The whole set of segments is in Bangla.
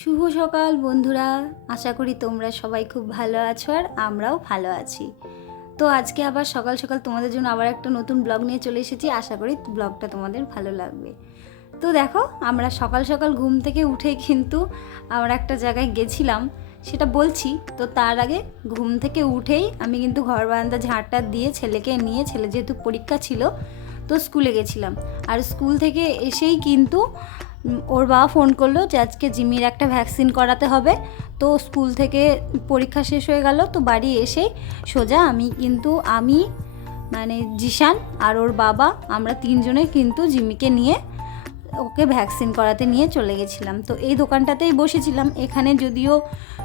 শুভ সকাল বন্ধুরা, আশা করি তোমরা সবাই খুব ভালো আছো আর আমরাও ভালো আছি। তো আজকে আবার সকাল সকাল তোমাদের জন্য আবার একটা নতুন ব্লগ নিয়ে চলে এসেছি। আশা করি ব্লগটা তোমাদের ভালো লাগবে। তো দেখো, আমরা সকাল সকাল ঘুম থেকে উঠেই কিন্তু আমরা একটা জায়গায় গেছিলাম, সেটা বলছি। তো তার আগে ঘুম থেকে উঠেই আমি কিন্তু ঘর বারান্দা ঝাঁটটা দিয়ে ছেলেকে নিয়ে, ছেলে যেহেতু পরীক্ষা ছিল তো স্কুলে গেছিলাম। আর স্কুল থেকে এসেই কিন্তু ওর বাবা ফোন করলো যে আজকে জিমির একটা ভ্যাকসিন করাতে হবে। তো স্কুল থেকে পরীক্ষা শেষ হয়ে গেল, তো বাড়ি এসেই সোজা আমি মানে জিশান আর ওর বাবা, আমরা তিনজনে কিন্তু জিমিকে নিয়ে ওকে ভ্যাকসিন করাতে নিয়ে চলে গেছিলাম। তো এই দোকানটাতেই বসেছিলাম। এখানে যদিও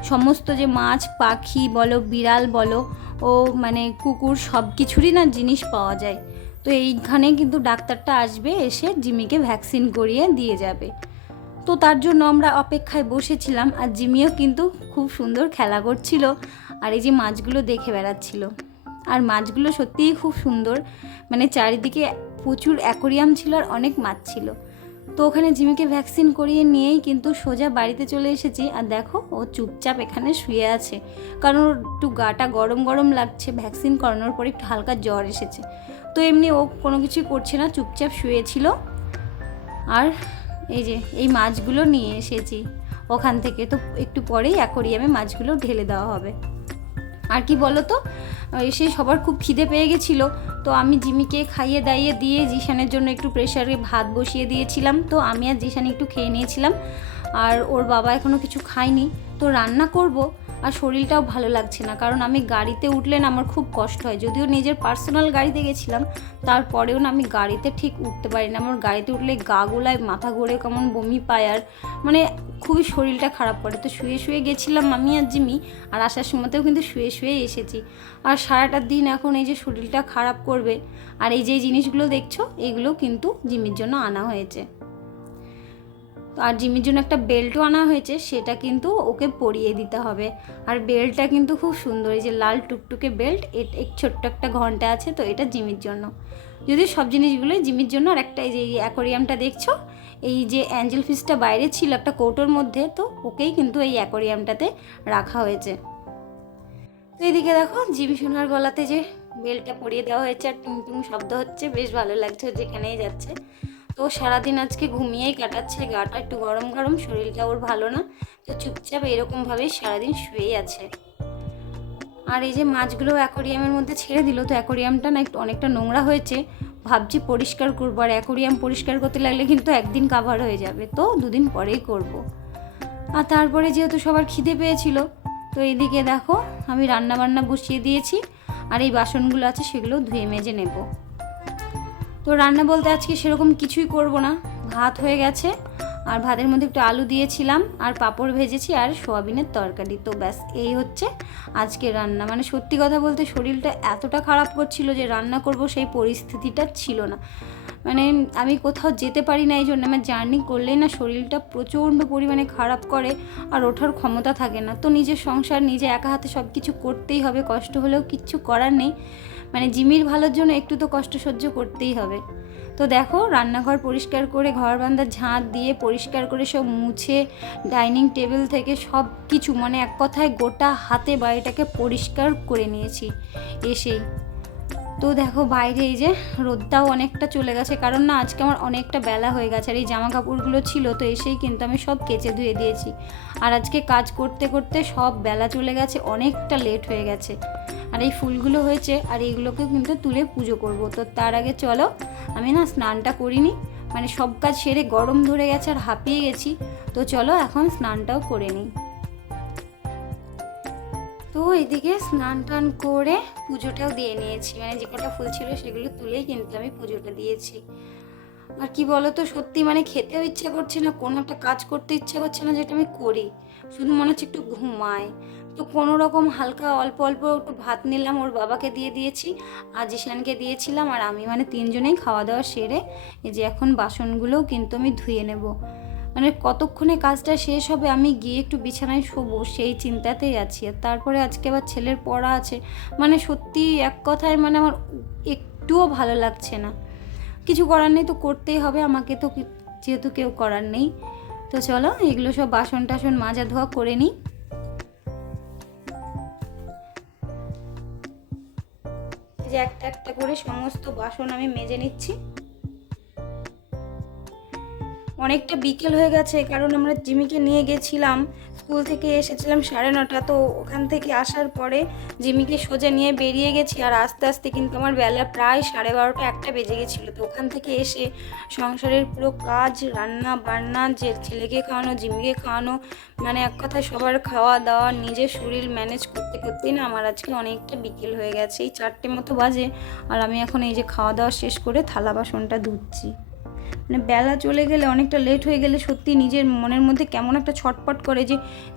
সমস্ত যে মাছ, পাখি বলো, বিড়াল বলো, ও মানে কুকুর, সব কিছুরই না জিনিস পাওয়া যায়। তো এইখানে কিন্তু ডাক্তারটা আসবে, এসে জিমিকে ভ্যাকসিন করিয়ে দিয়ে যাবে। তো তার জন্য আমরা অপেক্ষায় বসেছিলাম। আর জিমিও কিন্তু খুব সুন্দর খেলা করছিল আর এই যে মাছগুলো দেখে বেড়াচ্ছিল। আর মাছগুলো সত্যিই খুব সুন্দর, মানে চারিদিকে প্রচুর অ্যাকোরিয়াম ছিল আর অনেক মাছ ছিল। তো ওখানে জিমিকে ভ্যাকসিন করিয়ে নিয়েই কিন্তু সোজা বাড়িতে চলে এসেছি। আর দেখো, ও চুপচাপ এখানে শুয়ে আছে, কারণ ওর একটু গাটা গরম গরম লাগছে। ভ্যাকসিন করানোর পর একটু হালকা জ্বর এসেছে। তো এমনি ও কোনো কিছুই করছে না, চুপচাপ শুয়েছিল। আর এই যে এই মাছগুলো নিয়ে এসেছি ওখান থেকে। তো একটু পরেই অ্যাকোরিয়ামে মাছগুলো ঢেলে দেওয়া হবে। আর কি বলো তো, এসে সবার খুব খিদে পেয়ে গেছিলো। তো আমি জিমিকে খাইয়ে দাইয়ে দিয়ে জিশানের জন্য একটু প্রেশারে ভাত বসিয়ে দিয়েছিলাম। তো আমি আর জিশান একটু খেয়ে নিয়েছিলাম, আর ওর বাবা এখনও কিছু খায়নি। তো রান্না করব, আর শরীরটাও ভালো লাগছে না, কারণ আমি গাড়িতে উঠলে না আমার খুব কষ্ট হয়। যদিও নিজের পার্সোনাল গাড়িতে গেছিলাম, তারপরেও না আমি গাড়িতে ঠিক উঠতে পারি না। আমার গাড়িতে উঠলে গা গোলায়, মাথা ঘোরে, কেমন বমি পায়, আর মানে খুবই শরীরটা খারাপ করে। তো শুয়ে শুয়ে গেছিলাম আমি আর জিমি, আর আসার সময়তেও কিন্তু শুয়ে শুয়েই এসেছি। আর সারাটা দিন এখন এই যে শরীরটা খারাপ করবে। আর এই যে জিনিসগুলো দেখছো, এগুলো কিন্তু জিমির জন্য আনা হয়েছে। তো আর জিমির জন্য একটা বেল্টও আনা হয়েছে, সেটা কিন্তু ওকে পরিয়ে দিতে হবে। আর বেল্টটা কিন্তু খুব সুন্দর, এই যে লাল টুকটুকে বেল্ট, এক ছোট্ট একটা ঘন্টা আছে, তো এটা জিমির জন্য। যদি সব জিনিসগুলোই জিমির জন্য। আর একটা এই যে অ্যাকোরিয়ামটা দেখছো, এই যে অ্যাঞ্জেল ফিশটা বাইরে ছিল একটা কৌটোর মধ্যে, তো ওকেই কিন্তু এই অ্যাকোরিয়ামটাতে রাখা হয়েছে। তো এদিকে দেখো, জিমি সোনার গলাতে যে বেলটা পরিয়ে দেওয়া হয়েছে আর টুং টুং শব্দ হচ্ছে, বেশ ভালো লাগছে যেখানেই যাচ্ছে। তো সারাদিন আজকে ঘুমিয়েই কাটাচ্ছে, গাটা একটু গরম গরম, শরীরটা ওর ভালো না। তো চুপচাপ এরকমভাবেই সারাদিন শুয়েই আছে। আর এই যে মাছগুলো অ্যাকোরিয়ামের মধ্যে ছেড়ে দিল, তো অ্যাকোরিয়ামটা না একটু অনেকটা নোংরা হয়েছে। ভাবছি পরিষ্কার করবো, আর অ্যাকোরিয়াম পরিষ্কার করতে লাগলে কিন্তু একদিন কাভার হয়ে যাবে, তো দুদিন পরেই করব। আর তারপরে যেহেতু সবার খিদে পেয়েছিল, তো এইদিকে দেখো আমি রান্না বান্না বসিয়ে দিয়েছি। আর এই বাসনগুলো আছে সেগুলো ধুয়ে মেজে নেব। তো রান্না বলতে আজকে সেরকম কিছুই করব না, ভাত হয়ে গেছে। আর ভাতের মধ্যে একটু আলু দিয়েছিলাম, আর পাঁপড় ভেজেছি, আর সোয়াবিনের তরকারি। তো ব্যাস এই হচ্ছে আজকে রান্না। মানে সত্যি কথা বলতে শরীরটা এতটা খারাপ করছিল যে রান্না করব সেই পরিস্থিতিটা ছিল না। মানে আমি কোথাও যেতে পারি না, এই জন্য আমার জার্নি করলেই না শরীরটা প্রচণ্ড পরিমাণে খারাপ করে, আর ওঠার ক্ষমতা থাকে না। তো নিজের সংসার নিজে একা হাতে সব কিছু করতেই হবে, কষ্ট হলেও কিচ্ছু করার নেই। মানে জিমির ভালোর জন্য একটু তো কষ্ট সহ্য করতেই হবে। তো দেখো, রান্নাঘর পরিষ্কার করে, ঘর বারান্দা ঝাঁট দিয়ে পরিষ্কার করে সব মুছে, ডাইনিং টেবিল থেকে সব কিছু, মানে এক কথায় গোটা হাতে বাড়িটাকে পরিষ্কার করে নিয়েছি এসেই। তো দেখো বাইরে এই যে রোদটাও অনেকটা চলে গেছে, কারণ না আজকে আমার অনেকটা বেলা হয়ে গেছে। আর এই জামা কাপড়গুলো ছিল, তো এসেই কিন্তু আমি সব কেচে ধুয়ে দিয়েছি। আর আজকে কাজ করতে করতে সব বেলা চলে গেছে, অনেকটা লেট হয়ে গেছে। আর এই ফুলগুলো হয়েছে, আর এইগুলোকে কিন্তু তুলে পুজো করব। তো তার আগে চলো, আমি না স্নানটা করিনি, মানে সব কাজ সেরে গরম ধরে গেছে আর হাঁপিয়ে গেছি। তো চলো এখন স্নানটাও করে নিই। তো এদিকে স্নান টান করে পুজোটাও দিয়ে নিয়েছি, মানে যে কটা ফুল ছিল সেগুলো তুলেই কিন্তু আমি পুজোটা দিয়েছি। আর কি বলতো, সত্যি মানে খেতেও ইচ্ছা করছে না, কোনো একটা কাজ করতে ইচ্ছা করছে না যেটা আমি করি, শুধু মনে হচ্ছে একটু ঘুমাই। তো কোনো রকম হালকা অল্প অল্প একটু ভাত নিলাম, ওর বাবাকে দিয়ে দিয়েছি, আর জিশানকে দিয়েছিলাম, আর আমি মানে তিনজনেই খাওয়া দাওয়া সেরে এই যে এখন বাসনগুলোও কিন্তু আমি ধুয়ে নেব। মানে কতক্ষণে কাজটা শেষ হবে, আমি গিয়ে একটু বিছানায় শোবো সেই চিন্তাতেই আছি। আর তারপরে আজকে আবার ছেলের পড়া আছে, মানে সত্যি এক কথায় মানে আমার একটুও ভালো লাগছে না। কিছু করার নেই, তো করতেই হবে আমাকে, তো যেহেতু কেউ করার নেই। তো তো চলো এগুলো সব বাসন টাসন মাজা ধোয়া করে নিই। যে একটা একটা করে সমস্ত বাসন আমি মেজে নিচ্ছি। অনেকটা বিকেল হয়ে গেছে, কারণ আমরা জিমিকে নিয়ে গেছিলাম, স্কুল থেকে এসেছিলাম 9:30। তো ওখান থেকে আসার পরে জিমিকে সোজা নিয়ে বেরিয়ে গেছি, আর আস্তে আস্তে কিন্তু আমার বেলা প্রায় 12:30 1টা বেজে গেছিলো। তো ওখান থেকে এসে সংসারের পুরো কাজ, রান্না বান্না, যে ছেলেকে খাওয়ানো, জিমিকে খাওয়ানো, মানে এক কথায় সবার খাওয়া দাওয়া, নিজের শরীর ম্যানেজ করতে করতেই না আমার আজকে অনেকটা বিকেল হয়ে গেছে। এই 4টে মতো বাজে, আর আমি এখন এই যে খাওয়া দাওয়া শেষ করে থালা বাসনটা ধুচ্ছি। মানে বেলা চলে গেলে, অনেকটা লেট হয়ে গেলে সত্যি নিজের মনের মধ্যে কেমন একটা ছটপট করে যে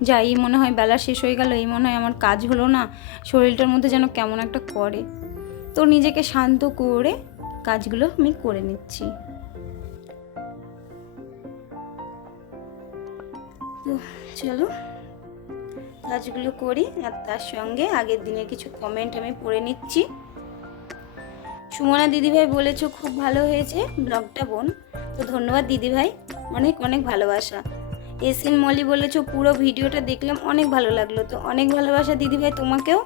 যাই, মনে হয় বেলা শেষ হয়ে গেল, এই মনে হয় আমার কাজ হলো না, শরীরটার মধ্যে যেন কেমন একটা করে। তো নিজেকে শান্ত করে কাজগুলো আমি করে নিচ্ছি। তো চলো কাজগুলো করি, আর তার সঙ্গে আগের দিনের কিছু কমেন্ট আমি পড়ে নিচ্ছি। সুমনা দিদিভাই বলেছো খুব ভালো হয়েছে ব্লগটা বোন। তো ধন্যবাদ দিদিভাই, অনেক অনেক ভালোবাসা। এসএন মলি বলেছো পুরো ভিডিওটা দেখলাম, অনেক ভালো লাগলো। তো অনেক ভালোবাসা দিদিভাই তোমাকেও।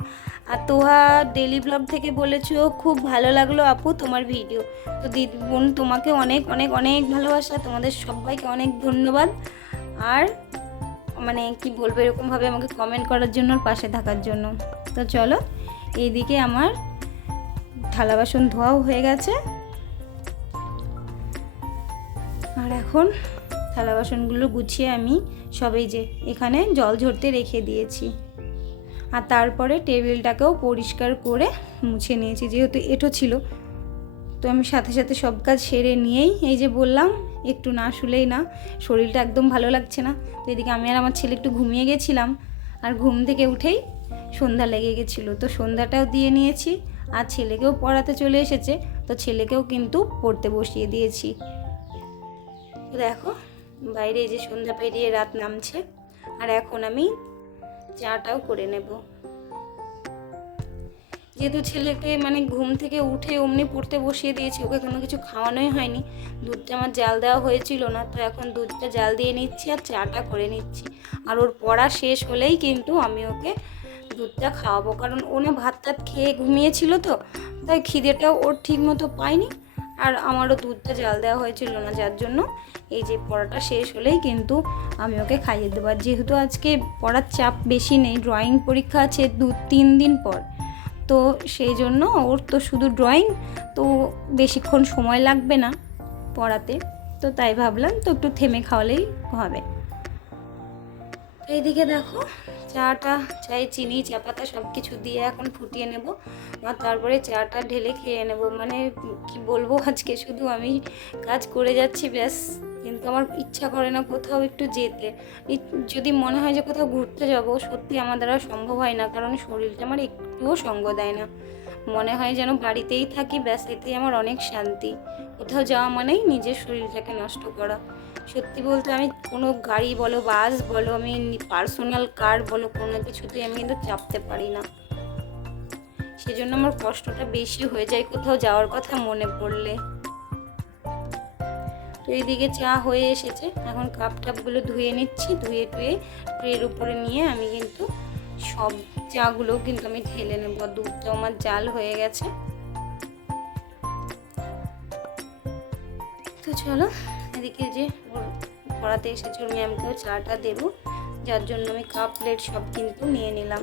আর তোহা ডেলি ব্লগ থেকে বলেছো খুব ভালো লাগলো আপু তোমার ভিডিও। তো দিদি বোন তোমাকে অনেক অনেক অনেক ভালোবাসা, তোমাদের সবাইকে অনেক ধন্যবাদ। আর মানে কি বলবো, এরকমভাবে আমাকে কমেন্ট করার জন্য, পাশে থাকার জন্য। তো চলো এইদিকে আমার থালা বাসন ধোয়াও হয়ে গেছে, আর এখন থালা বাসনগুলো গুছিয়ে আমি সবাই যে এখানে জল ঝরতে রেখে দিয়েছি। আর তারপরে টেবিলটাকেও পরিষ্কার করে মুছে নিয়েছি, যেহেতু এঁটো ছিল। তো আমি সাথে সাথে সব কাজ সেরে নিয়েই, এই যে বললাম একটু না শুলেই না, শরীরটা একদম ভালো লাগছে না। তো এদিকে আমি আর আমার ছেলে একটু ঘুমিয়ে গেছিলাম, আর ঘুম থেকে উঠেই সন্ধ্যা লেগে গেছিলো। তো সন্ধ্যাটাও দিয়ে নিয়েছি, আর ছেলেকেও পড়াতে চলে এসেছে, তো ছেলেকেও কিন্তু পড়তে বসিয়ে দিয়েছি। তো দেখো বাইরে এই যে সন্ধ্যা পেরিয়ে রাত নামছে, আর এখন আমি চাটাও করে নেব। যেহেতু ছেলেকে মানে ঘুম থেকে উঠে অমনি পড়তে বসিয়ে দিয়েছি, ওকে কোনো কিছু খাওয়ানোই হয়নি, দুধটা আমার জাল দেওয়া হয়েছিল না। তো এখন দুধটা জাল দিয়ে নিচ্ছি আর চাটা করে নিচ্ছি। আর ওর পড়া শেষ হলেই কিন্তু আমি ওকে দুধটা খাওয়াবো, কারণ ও না ভাত টাত খেয়ে ঘুমিয়েছিল, তো তাই খিদেটাও ওর ঠিক মতো পায়নি, আর আমারও দুধটা জাল দেওয়া হয়েছিল না, যার জন্য এই যে পড়াটা শেষ হলেই কিন্তু আমি ওকে খাইয়ে দেবো। আর যেহেতু আজকে পড়ার চাপ বেশি নেই, ড্রয়িং পরীক্ষা আছে 2-3 দিন পর, তো সেই জন্য ওর তো শুধু ড্রয়িং, তো বেশিক্ষণ সময় লাগবে না পড়াতে, তো তাই ভাবলাম তো একটু থেমে খাওয়ালেই হবে। এইদিকে দেখো চাটা, চায়ে চিনি, চা পাতা সব কিছু দিয়ে এখন ফুটিয়ে নেব, আর তারপরে চাটা ঢেলে খেয়ে নেব। মানে কি বলবো, আজকে শুধু আমি কাজ করে যাচ্ছি ব্যাস, কিন্তু আমার ইচ্ছা করে না কোথাও একটু যেতে। যদি মনে হয় যে কোথাও ঘুরতে যাব, সত্যি আমার দ্বারা সম্ভব হয় না, কারণ শরীরটা আমার একটুও সঙ্গ দেয় না। মনে হয় যেন বাড়িতেই থাকি, ব্যাস এতেই আমার অনেক শান্তি। কোথাও যাওয়া মানেই নিজের শরীরটাকে নষ্ট করা। সত্যি বলতে আমি কোনো গাড়ি বলো, বাস বলো, আমি পার্সোনাল কার বলো, কোনো কিছুতেই আমি কিন্তু চাপতে পারি না। সেজন্য আমার কষ্টটা বেশি হয়ে যায় কোথাও যাওয়ার কথা মনে পড়লে। তো এইদিকে চা হয়ে এসেছে, এখন কাপ টাপগুলো ধুয়ে নিচ্ছি, ধুয়ে টুয়ে ট্রের উপরে নিয়ে আমি কিন্তু সব চাগুলো কিন্তু আমি ঢেলে নেব। দুধটা আমার জাল হয়ে গেছে। তো চলো এদিকে যে পড়াতে এসেছে ওর ম্যামকেও চাটা দেবো, যার জন্য আমি কাপ প্লেট সব কিন্তু নিয়ে নিলাম।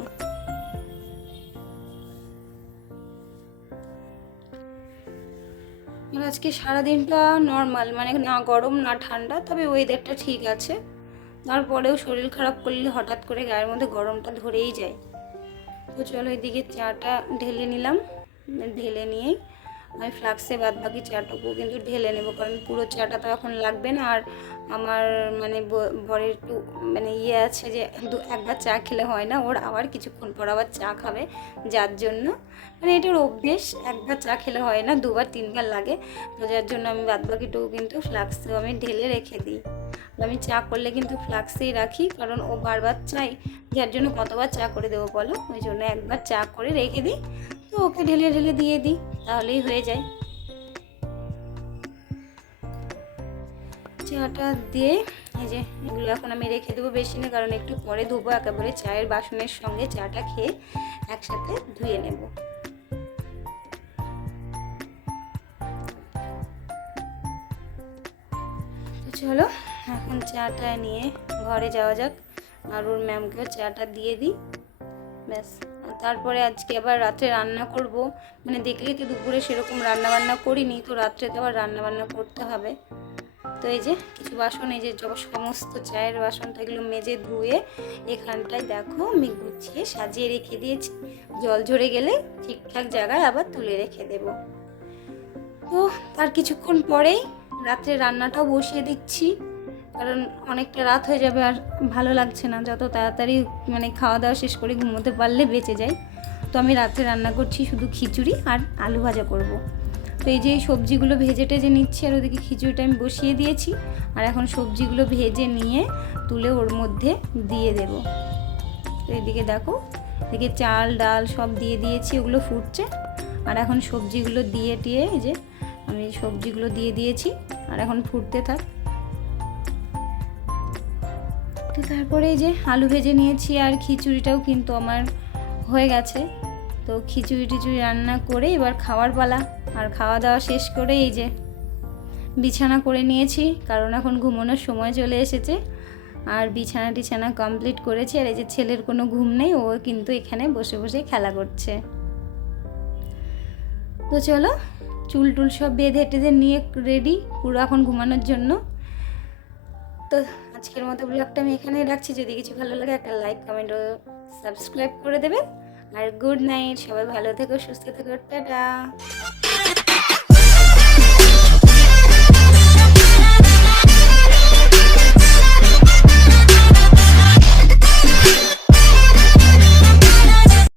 আজকে সারাদিনটা নর্মাল, মানে না গরম না ঠান্ডা, তবে ওয়েদারটা ঠিক আছে। তারপরেও শরীর খারাপ করলে হঠাৎ করে গায়ের মধ্যে গরমটা ধরেই যায়। তো চলো এদিকে চাটা ঢেলে নিলাম, ঢেলে নিয়েই আমি ফ্লাক্সে বাদ বাকি চাটাও কিন্তু ঢেলে নেবো, কারণ পুরো চাটা তো এখন লাগবে না। আর আমার মানে বরের একটু মানে ইয়ে আছে যে একবার চা খেলে হয় না, ওর আবার কিছুক্ষণ পর আবার চা খাবে, যার জন্য মানে এটার অভ্যেস, একবার চা খেলে হয় না, 2-3বার লাগে। তো যার জন্য আমি বাদ বাকিটুকু কিন্তু ফ্লাক্সেও আমি ঢেলে রেখে দিই। আমি চা করলে কিন্তু ফ্লাক্সেই রাখি, কারণ ও বারবার চাই, যার জন্য কতবার চা করে দেবো বলো, ওই জন্য একবার চা করে রেখে দিই, তো ওকে ঢেলে ঢেলে দিয়ে দিই, তাহলেই হয়ে যায়। চাটা দিয়ে এই যে এগুলো এখন আমি রেখে দেবো বেশি না, কারণ একটু পরে ধোবো, একেবারে চায়ের বাসনের সঙ্গে চাটা খেয়ে একসাথে ধুয়ে নেব। তো চলো এখন চাটা নিয়ে ঘরে যাওয়া যাক, আর ওর ম্যামকেও চাটা দিয়ে দিই, ব্যাস। তারপরে আজকে আবার রাত্রে রান্না করব, মানে দেখলেই তো দুপুরে সেরকম রান্না বান্না করিনি, তো রাত্রে তো আবার রান্না বান্না করতে হবে। তো এই যে কিছু বাসন, এই যে সমস্ত চায়ের বাসনটা এগুলো মেজে ধুয়ে এখানটায় দেখো আমি গুছিয়ে সাজিয়ে রেখে দিয়েছি, জল ঝরে গেলে ঠিকঠাক জায়গায় আবার তুলে রেখে দেব। তো তার কিছুক্ষণ পরেই রাত্রে রান্নাটাও বসিয়ে দিচ্ছি, কারণ অনেকটা রাত হয়ে যাবে আর ভালো লাগছে না, যত তাড়াতাড়ি মানে খাওয়া দাওয়া শেষ করে ঘুমোতে পারলে বেঁচে যায়। তো আমি রাত্রে রান্না করছি শুধু খিচুড়ি আর আলু ভাজা করব। তো এই যে সবজিগুলো ভেজে টেজে নিচ্ছি, আর ওদিকে খিচুড়িটা আমি বসিয়ে দিয়েছি, আর এখন সবজিগুলো ভেজে নিয়ে তুলে ওর মধ্যে দিয়ে দেব। তো এইদিকে দেখো, এদিকে চাল ডাল সব দিয়ে দিয়েছি, ওগুলো ফুটছে, আর এখন সবজিগুলো দিয়ে টিয়ে এই যে আমি সবজিগুলো দিয়ে দিয়েছি, আর এখন ফুটতে থাক। তো তারপরে এই যে আলু ভেজে নিয়েছি, আর খিচুড়িটাও কিন্তু আমার হয়ে গেছে। তো খিচুড়ি টিচুড়ি রান্না করে এবার খাওয়ার পালা, আর খাওয়া দাওয়া শেষ করে এই যে বিছানা করে নিয়েছি, কারণ এখন ঘুমানোর সময় চলে এসেছে, আর বিছানা টিছানা কমপ্লিট করেছি। আর এই যে ছেলের কোনো ঘুম নেই, ও কিন্তু এখানে বসে বসে খেলা করছে। তো চলো চুল টুল সব বেঁধে টেঁধে নিয়ে রেডি পুরো এখন ঘুমানোর জন্য। তো আজকের মতো ব্লগটা আমি এখানেই রাখছি, যদি কিছু ভালো লাগে একটা লাইক কমেন্ট ও সাবস্ক্রাইব করে দেবেন। আর গুড নাইট, সবাই ভালো থেকো, সুস্থ থেকো, টাটা।